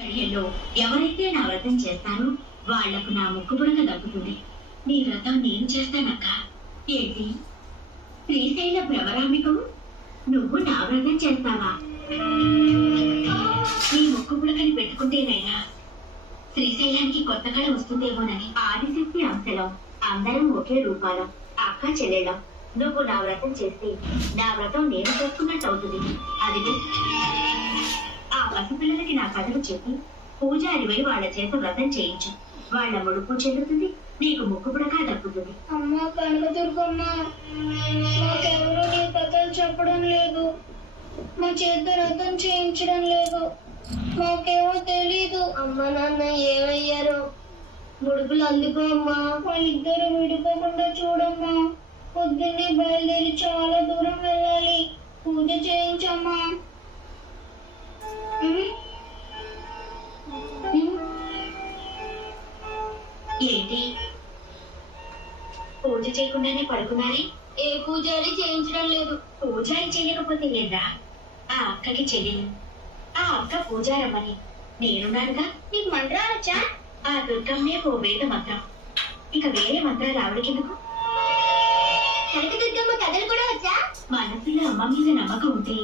చర్యల్లో ఎవరైతే నా వ్రతం చేస్తారో వాళ్ళకు నా ముక్కు పుడక దక్కుతుంది. నీ వ్రతం నేను చేస్తానక్క. ఏంటి? శ్రీశైల భ్రమరామికవు నువ్వు నా వ్రతం చేస్తావా? నీ ముక్కు పుడకని పెట్టుకుంటేనైనా శ్రీశైలానికి కొత్త కళ వస్తుందేమోనని ఆదిశక్తి అంశలం అందరం ఒకే రూపాలం అక్క చెల్లెడం నువ్వు నా వ్రతం చేస్తే నా వ్రతం నేను చేసుకున్నట్టు అవుతుంది. అది పసిపిల్లలకి నా కథలు చెప్పి పూజారివై వాళ్ళ చేత వ్రతం చేయించు. వాళ్ళ ముడుపు చెల్లుతుంది నీకు ముక్కుపుడగా దక్కుతుంది. అమ్మ కనకదుర్గమ్మ మాకెవరూ నీ కథలు చెప్పడం లేదు. మా చేత రథం చేయించడం లేదు. మాకేమో తెలీదు. అమ్మ నాన్న ఏమయ్యారు? ముడుపులు అందుకో అమ్మా. వాళ్ళిద్దరూ విడిపోకుండా చూడమ్మా. పొద్దున్నే బయలుదేరి చాలా ఏంటి? పూజ చేయకుండానే పడుకున్నారే? ఏ పూజారి చేయించడం లేదు. పూజారి చేయకపోతే ఏంరా ఆ అక్కకి చెల్లెలు ఆ అక్క పూజారమ్మని. నేనున్నానుగా? నీకు మంత్రాలొచ్చా ఆ దుర్గమ్మే ఓ వేద మంత్రం. ఇక వేరే మంత్రాలు ఆవిడకెందుకు? కనకదుర్గమ్మ కథలు కూడా వచ్చా? మనసులో అమ్మ మీద నమ్మకం ఉంటే